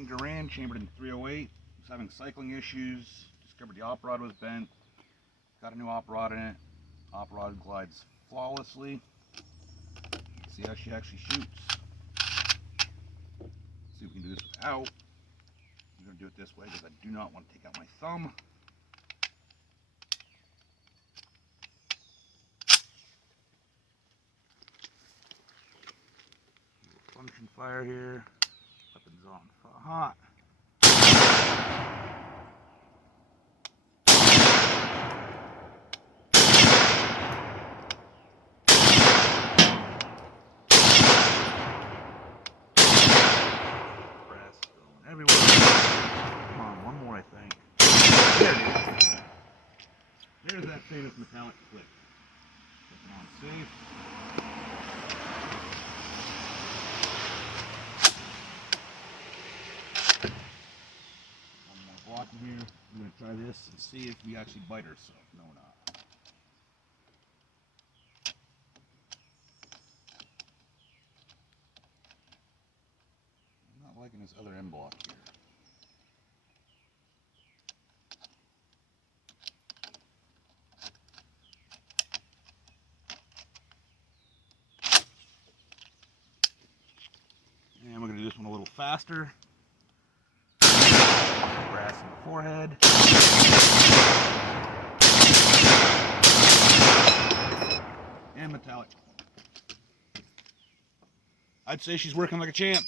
one Garand chambered in 308. Was having cycling issues. Discovered the op rod was bent. Got a new op rod in it. Op rod glides flawlessly. See how she actually shoots. Let's see if we can do this without. I'm going to do it this way because I do not want to take out my thumb. Function fire here. Weapons on hot. Brass going everywhere. Come on, one more I think. There it is. There's that famous metallic click. Put it on safe. Block in here. I'm going to try this and see if we actually bite ourselves. No, we're not. I'm not liking this other end block here. And we're going to do this one a little faster. Brass in the forehead. And metallic. I'd say she's working like a champ.